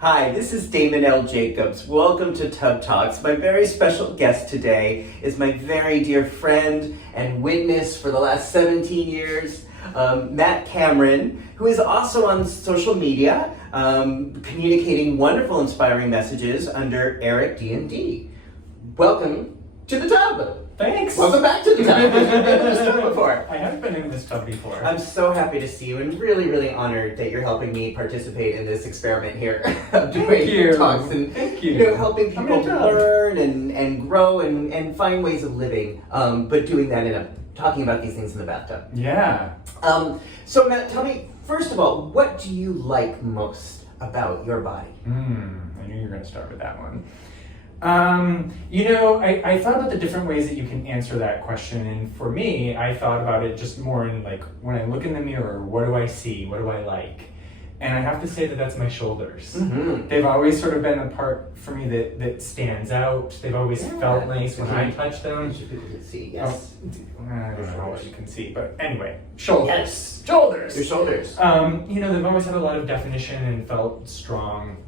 Hi, this is Damon L. Jacobs. Welcome to Tub Talks. My very special guest today is my very dear friend and witness for the last 17 years, Matt Cameron, who is also on social media, communicating wonderful, inspiring messages under Eric D&D. Welcome to the tub. Thanks. Welcome back to the tub. You've been in this tub before. I have been in this tub before. I'm so happy to see you and really, really honored that you're helping me participate in this experiment here of doing talks and helping people learn and grow and find ways of living, but doing that talking about these things in the bathtub. Yeah. So Matt, tell me, first of all, what do you like most about your body? I knew you were going to start with that one. I thought about the different ways that you can answer that question, and for me, I thought about it just more in like, when I look in the mirror, what do I see? What do I like? And I have to say that that's my shoulders. Mm-hmm. They've always sort of been a part for me that stands out. They've always felt nice when I touch them. People can see, yes. I don't know what you can see, but anyway, shoulders. Yes. Shoulders. Your shoulders. They've always had a lot of definition and felt strong.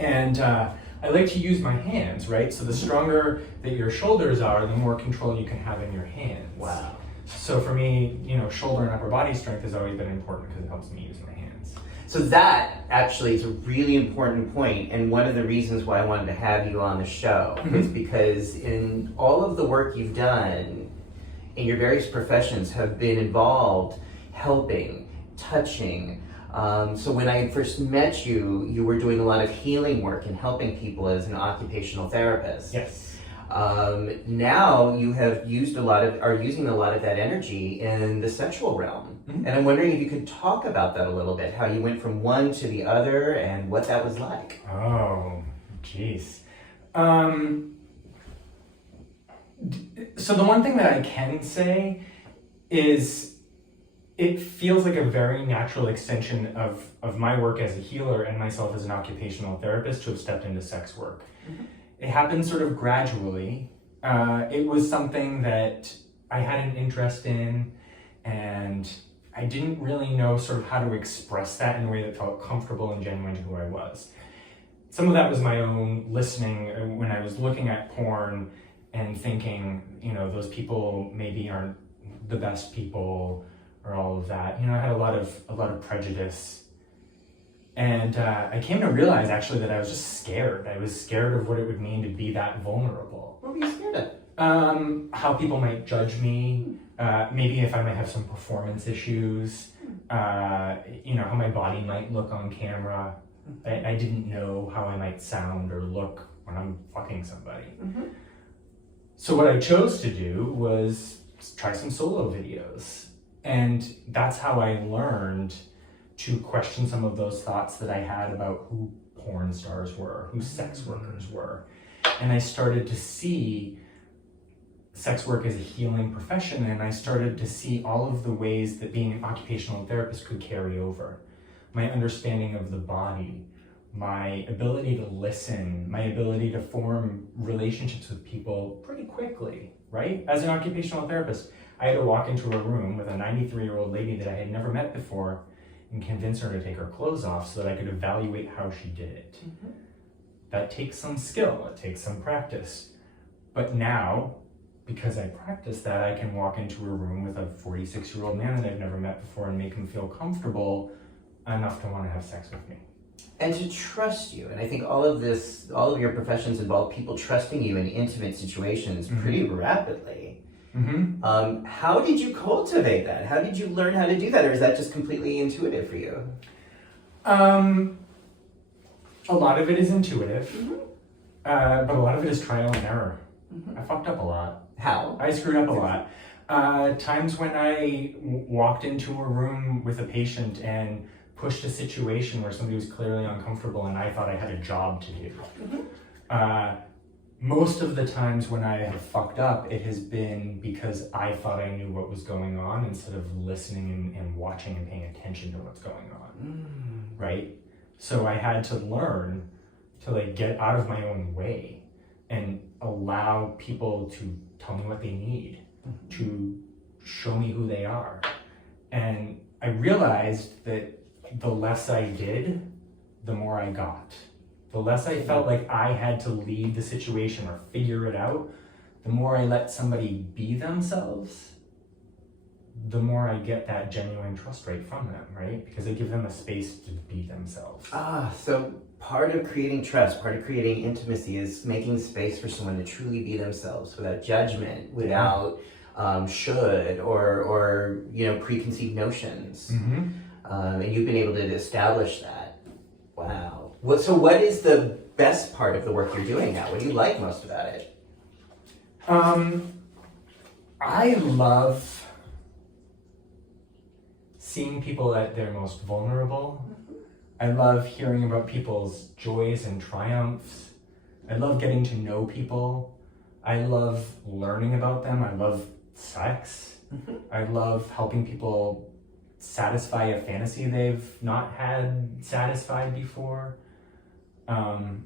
And I like to use my hands, right? So the stronger that your shoulders are, the more control you can have in your hands. Wow. So for me, shoulder and upper body strength has always been important because it helps me use my hands. So that actually is a really important point, and one of the reasons why I wanted to have you on the show is because in all of the work you've done in your various professions have been involved helping, touching. So when I first met you, you were doing a lot of healing work and helping people as an occupational therapist. Yes. Now you have using a lot of that energy in the sexual realm. Mm-hmm. And I'm wondering if you could talk about that a little bit, how you went from one to the other and what that was like. Oh, geez. So the one thing that I can say is it feels like a very natural extension of my work as a healer and myself as an occupational therapist to have stepped into sex work. Mm-hmm. It happened sort of gradually. It was something that I had an interest in, and I didn't really know sort of how to express that in a way that felt comfortable and genuine to who I was. Some of that was my own listening when I was looking at porn and thinking, those people maybe aren't the best people, or all of that. I had a lot of prejudice. And I came to realize actually that I was just scared. I was scared of what it would mean to be that vulnerable. What were you scared of? How people might judge me, maybe if I might have some performance issues, how my body might look on camera. I didn't know how I might sound or look when I'm fucking somebody. Mm-hmm. So what I chose to do was try some solo videos. And that's how I learned to question some of those thoughts that I had about who porn stars were, who sex workers were. And I started to see sex work as a healing profession, and I started to see all of the ways that being an occupational therapist could carry over. My understanding of the body, my ability to listen, my ability to form relationships with people pretty quickly, right? As an occupational therapist, I had to walk into a room with a 93-year-old lady that I had never met before and convince her to take her clothes off so that I could evaluate how she did it. Mm-hmm. That takes some skill, it takes some practice. But now, because I practice that, I can walk into a room with a 46-year-old man that I've never met before and make him feel comfortable enough to want to have sex with me. And to trust you. And I think all of your professions involve people trusting you in intimate situations pretty rapidly. Mm-hmm. How did you cultivate that? How did you learn how to do that? Or is that just completely intuitive for you? A lot of it is intuitive, but a lot of it is trial and error. Mm-hmm. I fucked up a lot. How? I screwed up a lot. Times when I walked into a room with a patient and pushed a situation where somebody was clearly uncomfortable and I thought I had a job to do. Mm-hmm. Most of the times when I have fucked up, it has been because I thought I knew what was going on instead of listening and watching and paying attention to what's going on, right? So I had to learn to get out of my own way and allow people to tell me what they need, to show me who they are. And I realized that the less I did, the more I got. The less I felt like I had to lead the situation or figure it out, the more I let somebody be themselves, the more I get that genuine trust rate from them, right? Because I give them a space to be themselves. So part of creating trust, part of creating intimacy is making space for someone to truly be themselves without judgment, without should or preconceived notions. Mm-hmm. And you've been able to establish that. Wow. So what is the best part of the work you're doing now? What do you like most about it? I love seeing people at their most vulnerable. I love hearing about people's joys and triumphs. I love getting to know people. I love learning about them. I love sex. I love helping people satisfy a fantasy they've not had satisfied before. And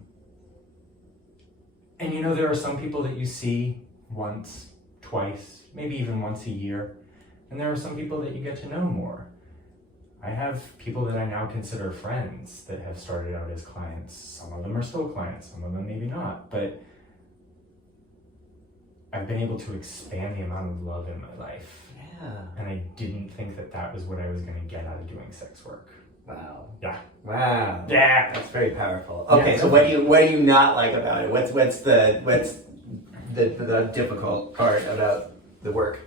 there are some people that you see once, twice, maybe even once a year. And there are some people that you get to know more. I have people that I now consider friends that have started out as clients. Some of them are still clients, some of them maybe not. But I've been able to expand the amount of love in my life. Yeah. And I didn't think that was what I was going to get out of doing sex work. Wow. Yeah. Wow. Yeah. That's very powerful. Okay, Yeah. so what do you not like about it? What's the difficult part about the work?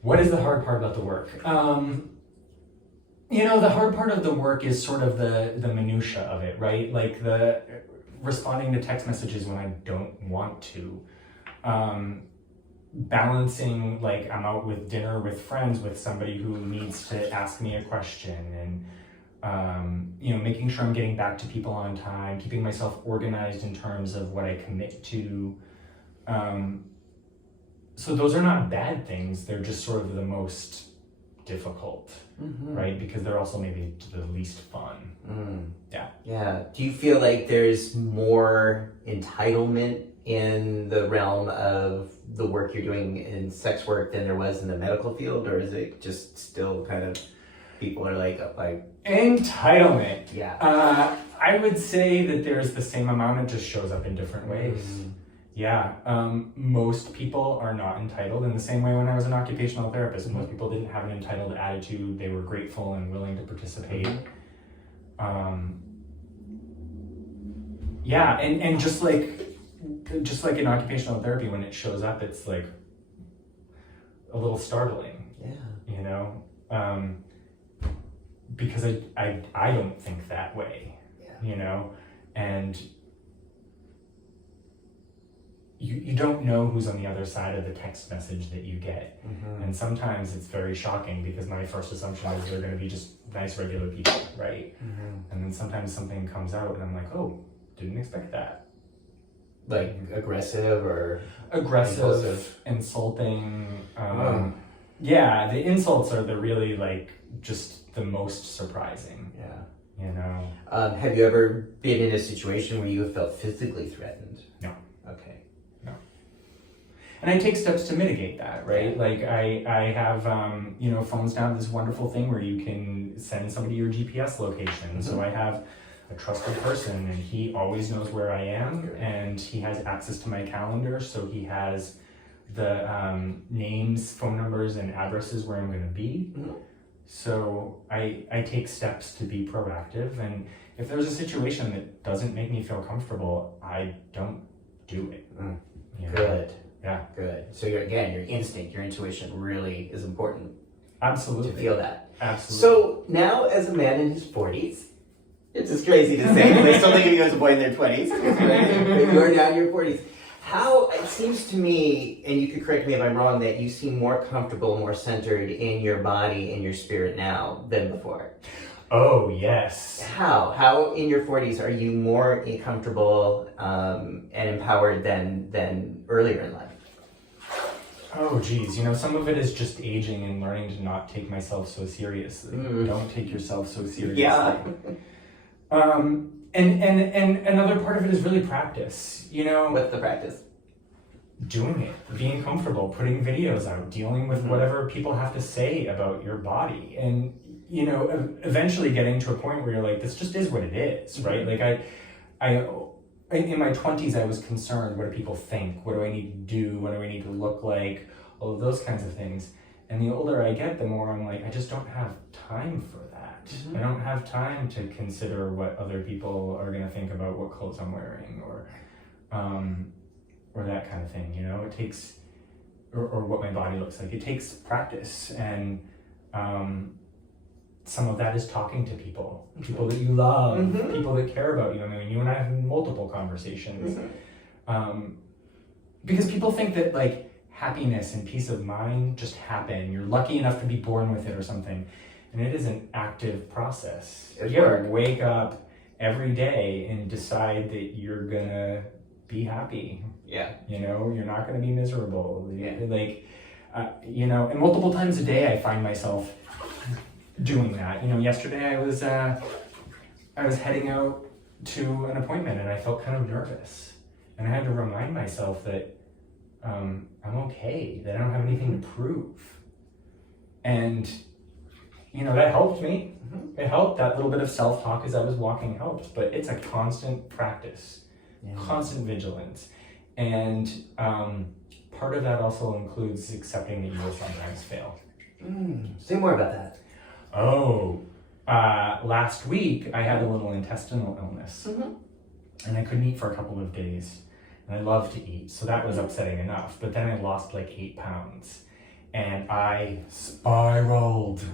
What is the hard part about the work? The hard part of the work is sort of the minutia of it, right? Like the responding to text messages when I don't want to. Balancing, like I'm out with dinner with friends with somebody who needs to ask me a question, and making sure I'm getting back to people on time, keeping myself organized in terms of what I commit to. So those are not bad things. They're just sort of the most difficult, right? Because they're also maybe the least fun. Yeah. Yeah. Do you feel like there's more entitlement in the realm of the work you're doing in sex work than there was in the medical field, or is it just still kind of people are like entitlement? Yeah. I would say that there's the same amount. It just shows up in different ways. Yeah. Most people are not entitled in the same way. When I was an occupational therapist, most people didn't have an entitled attitude. They were grateful and willing to participate. Yeah, and just like in occupational therapy, when it shows up, it's like a little startling. Yeah. Because I don't think that way. Yeah. And you don't know who's on the other side of the text message that you get. And sometimes it's very shocking because my first assumption is they're going to be just nice, regular people, right? And then sometimes something comes out and I'm like, oh, didn't expect that. Like aggressive, impulsive. Insulting. Yeah, the insults are the really just the most surprising. Yeah. Have you ever been in a situation where you have felt physically threatened? No. Okay. And I take steps to mitigate that, right? Yeah. Like I have, phones now have this wonderful thing where you can send somebody your GPS location. So I have a trusted person and he always knows where I am and he has access to my calendar. So he has the names, phone numbers, and addresses where I'm going to be. So I take steps to be proactive. And if there's a situation that doesn't make me feel comfortable, I don't do it. Good. Yeah. Good. So your instinct, your intuition really is important. Absolutely. To feel that. Absolutely. So now as a man in his 40s, it's just crazy to say, they still think of you as a boy in their 20s, right? But you are now in your 40s. How, it seems to me, and you could correct me if I'm wrong, that you seem more comfortable, more centered in your body and your spirit now than before. Oh, yes. How in your 40s are you more comfortable and empowered than earlier in life? Oh, geez. Some of it is just aging and learning to not take myself so seriously. Don't take yourself so seriously. Yeah. And another part of it is really practice. What's the practice? Doing it, being comfortable, putting videos out, dealing with whatever people have to say about your body. And eventually getting to a point where you're like, this just is what it is, right? Like I in my 20s, I was concerned, what do people think? What do I need to do? What do I need to look like? All of those kinds of things. And the older I get, the more I'm like, I just don't have time for that. I don't have time to consider what other people are going to think about what clothes I'm wearing or that kind of thing. It takes, or what my body looks like. It takes practice, and some of that is talking to people that you love, people that care about you. I mean, you and I have multiple conversations, because people think that like happiness and peace of mind just happen. You're lucky enough to be born with it or something, and it is an active process. You gotta wake up every day and decide that you're gonna be happy. Yeah. You're not gonna be miserable. Yeah. And multiple times a day I find myself doing that. Yesterday I was heading out to an appointment and I felt kind of nervous, and I had to remind myself that I'm okay, that I don't have anything to prove, and that helped me. It helped. That little bit of self-talk as I was walking helped, but it's a constant practice, constant vigilance, and part of that also includes accepting that you will sometimes fail. Say more about that. Last week I had a little intestinal illness, and I couldn't eat for a couple of days, and I love to eat, so that was upsetting enough. But then I lost like 8 pounds, and I spiraled.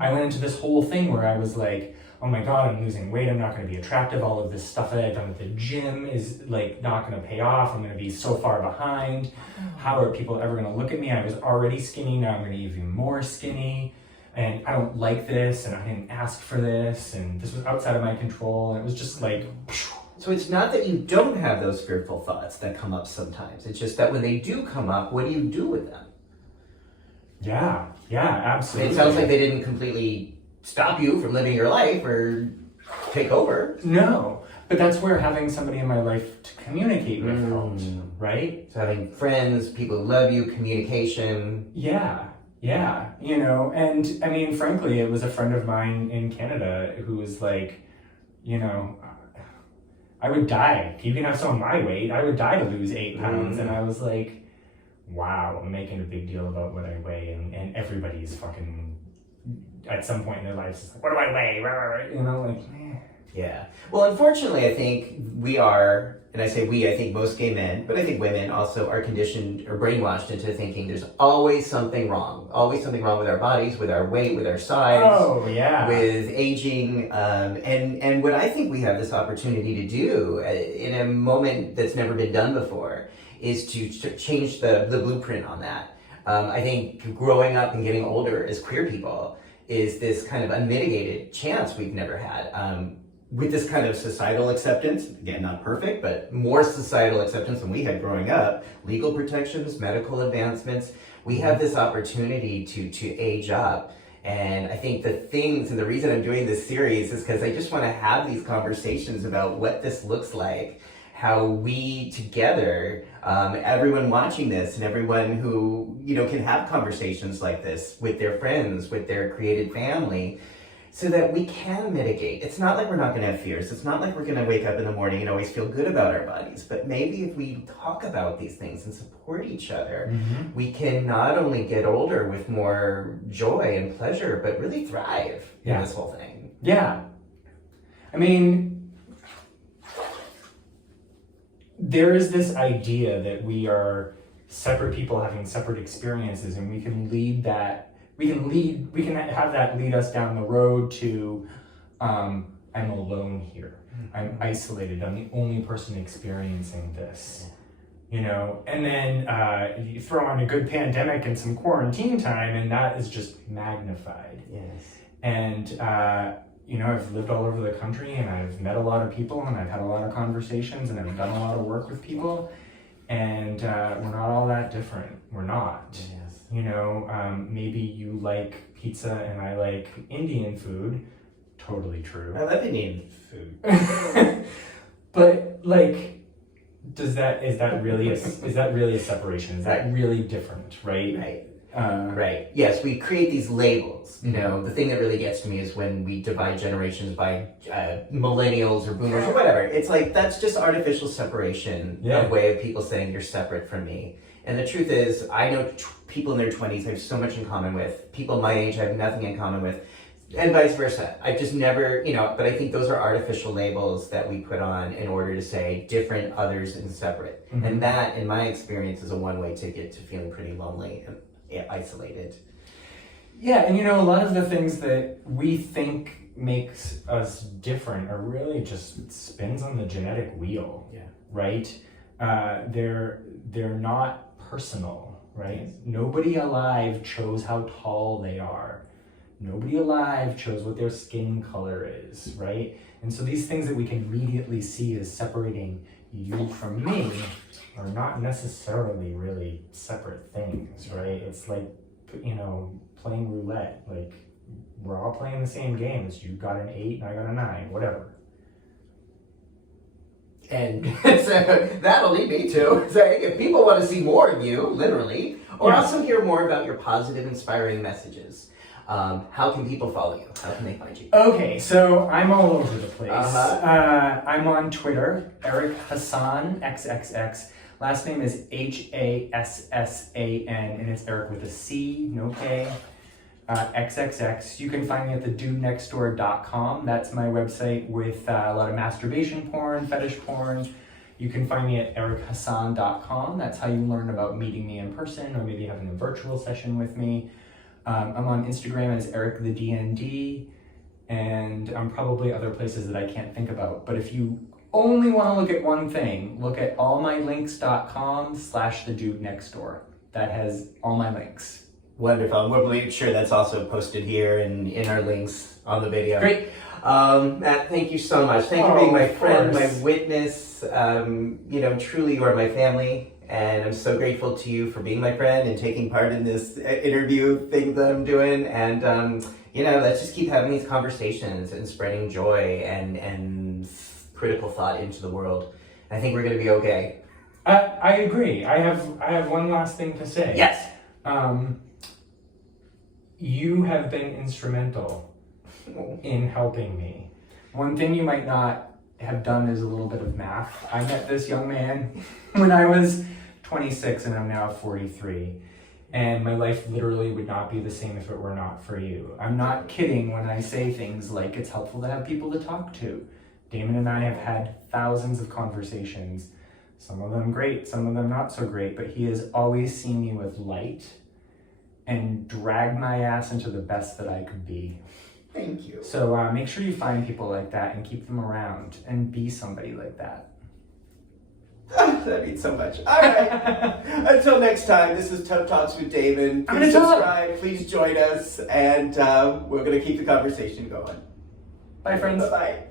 I went into this whole thing where I was like, oh my God, I'm losing weight, I'm not going to be attractive, all of this stuff that I've done at the gym is like not going to pay off, I'm going to be so far behind, how are people ever going to look at me? I was already skinny, now I'm going to be even more skinny, and I don't like this, and I didn't ask for this, and this was outside of my control, and it was just like... So it's not that you don't have those fearful thoughts that come up sometimes, it's just that when they do come up, what do you do with them? Yeah, absolutely. It sounds like they didn't completely stop you from living your life or take over. No, but that's where having somebody in my life to communicate with helped, right? So having friends, people who love you, communication. Yeah, and I mean, frankly, it was a friend of mine in Canada who was like, I would die. You can have some of my weight. I would die to lose 8 pounds. And I was like, wow, I'm making a big deal about what I weigh, and everybody's fucking, at some point in their lives, it's like, what do I weigh? Yeah. Well, unfortunately, I think we are, and I say we, I think most gay men, but I think women also are conditioned or brainwashed into thinking there's always something wrong with our bodies, with our weight, with our size, with aging, and what I think we have this opportunity to do in a moment that's never been done before is to change the blueprint on that. I think growing up and getting older as queer people is this kind of unmitigated chance we've never had. With this kind of societal acceptance, again, not perfect, but more societal acceptance than we had growing up, legal protections, medical advancements, we have this opportunity to age up. And I think the things, and the reason I'm doing this series is because I just want to have these conversations about what this looks like, how we together, everyone watching this and everyone who, can have conversations like this with their friends, with their created family, so that we can mitigate. It's not like we're not going to have fears. It's not like we're going to wake up in the morning and always feel good about our bodies. But maybe if we talk about these things and support each other, we can not only get older with more joy and pleasure, but really thrive in this whole thing. Yeah. I mean, there is this idea that we are separate people having separate experiences, and we can lead that. We can have that lead us down the road to, I'm alone here. I'm isolated. I'm the only person experiencing this, and then you throw on a good pandemic and some quarantine time, and that is just magnified. Yes. And, I've lived all over the country, and I've met a lot of people, and I've had a lot of conversations, and I've done a lot of work with people, and we're not all that different. We're not. Yes. Maybe you like pizza and I like Indian food. Totally true. I love Indian food. But is that really a separation? Is that really different, right? Right. Right. Yes, we create these labels. You know, the thing that really gets to me is when we divide generations by millennials or boomers or whatever. It's like, that's just artificial separation, a way of people saying you're separate from me. And the truth is, I know people in their 20s I have so much in common with. People my age I have nothing in common with. And vice versa. I've just never, but I think those are artificial labels that we put on in order to say different, others, and separate. And that, in my experience, is a one-way ticket to feeling pretty lonely and isolated. Yeah, and a lot of the things that we think makes us different are really just spins on the genetic wheel. Yeah. Right? They're not personal, right? Yes. Nobody alive chose how tall they are. Nobody alive chose what their skin color is, right? And so these things that we can immediately see as separating you from me are not necessarily really separate things, right? It's like, playing roulette. Like, we're all playing the same game. It's you got an 8 and I got a 9, whatever. And so that'll lead me to saying, if people want to see more of you, literally, or also hear more about your positive, inspiring messages, how can people follow you? How can they find you? Okay, so I'm all over the place. I'm on Twitter, Eric Hassan, XXX. Last name is Hassan, and it's Eric with a C, no K, XXX. You can find me at thedudенextdoor.com. That's my website with a lot of masturbation porn, fetish porn. You can find me at erichassan.com. That's how you learn about meeting me in person or maybe having a virtual session with me. I'm on Instagram as Eric the DND, and I'm probably other places that I can't think about. But if you only want to look at one thing, look at allmylinks.com/thedudенextdoor. That has all my links. Wonderful. We'll make sure that's also posted here and in our links on the video. Great. Matt, thank you so much. Thank you for being my friend, my witness. Truly you are my family. And I'm so grateful to you for being my friend and taking part in this interview thing that I'm doing. And, let's just keep having these conversations and spreading joy and critical thought into the world. I think we're going to be okay. I agree. I have one last thing to say. Yes. You have been instrumental in helping me. One thing you might not have done is a little bit of math. I met this young man when I was 26 and I'm now 43. And my life literally would not be the same if it were not for you. I'm not kidding when I say things like it's helpful to have people to talk to. Damon and I have had thousands of conversations, some of them great, some of them not so great, but he has always seen me with light and dragged my ass into the best that I could be. Thank you. So make sure you find people like that and keep them around and be somebody like that. That means so much. All right. Until next time, this is Tough Talks with Damon. Please subscribe, please join us, and we're going to keep the conversation going. Bye, friends. Bye-bye.